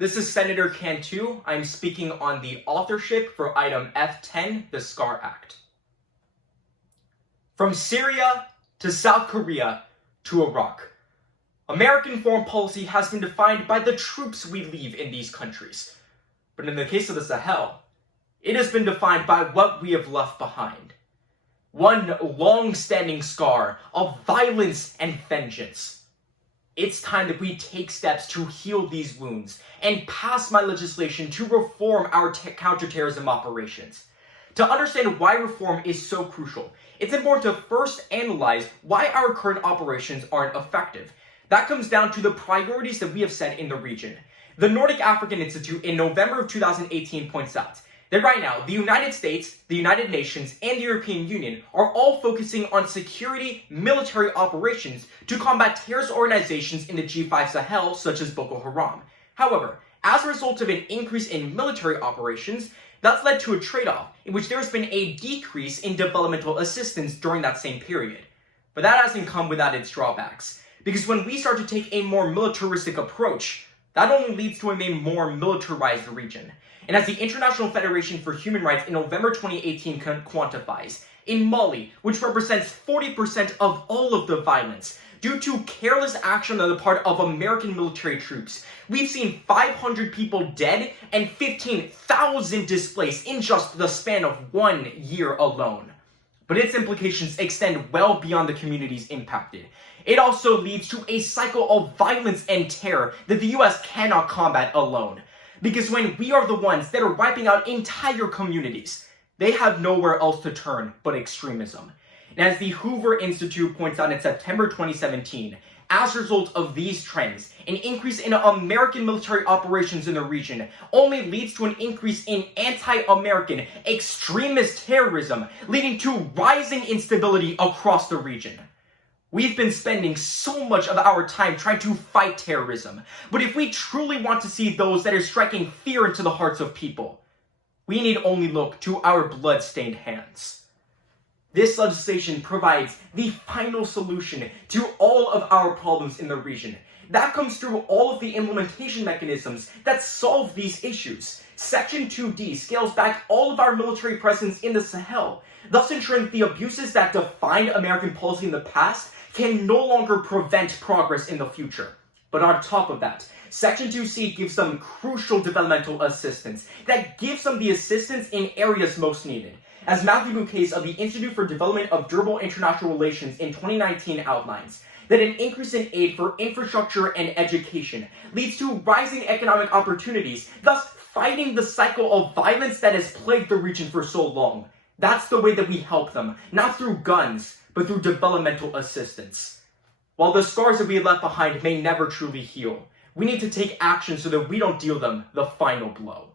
This is Senator Cantu. I'm speaking on the authorship for item F10, the SCAR Act. From Syria to South Korea to Iraq, American foreign policy has been defined by the troops we leave in these countries. But in the case of the Sahel, it has been defined by what we have left behind. One long-standing scar of violence and vengeance. It's time that we take steps to heal these wounds and pass my legislation to reform our counterterrorism operations. To understand why reform is so crucial, it's important to first analyze why our current operations aren't effective. That comes down to the priorities that we have set in the region. The Nordic African Institute in November of 2018 points out that right now, the United States, the United Nations, and the European Union are all focusing on security military operations to combat terrorist organizations in the G5 Sahel, such as Boko Haram. However, as a result of an increase in military operations, that's led to a trade-off in which there's been a decrease in developmental assistance during that same period. But that hasn't come without its drawbacks, because when we start to take a more militaristic approach, that only leads to a more militarized region. And as the International Federation for Human Rights in November 2018 quantifies, in Mali, which represents 40% of all of the violence, due to careless action on the part of American military troops, we've seen 500 people dead and 15,000 displaced in just the span of 1 year alone. But its implications extend well beyond the communities impacted. It also leads to a cycle of violence and terror that the US cannot combat alone. Because when we are the ones that are wiping out entire communities, they have nowhere else to turn but extremism. And as the Hoover Institute points out in September 2017, as a result of these trends, an increase in American military operations in the region only leads to an increase in anti-American extremist terrorism, leading to rising instability across the region. We've been spending so much of our time trying to fight terrorism, but if we truly want to see those that are striking fear into the hearts of people, we need only look to our blood-stained hands. This legislation provides the final solution to all of our problems in the region. That comes through all of the implementation mechanisms that solve these issues. Section 2D scales back all of our military presence in the Sahel, thus ensuring that the abuses that defined American policy in the past can no longer prevent progress in the future. But on top of that, Section 2C gives them crucial developmental assistance that gives them the assistance in areas most needed. As Matthew Bouquet of the Institute for Development of Durable International Relations in 2019 outlines, that an increase in aid for infrastructure and education leads to rising economic opportunities, thus fighting the cycle of violence that has plagued the region for so long. That's the way that we help them, not through guns, but through developmental assistance. While the scars that we have left behind may never truly heal, we need to take action so that we don't deal them the final blow.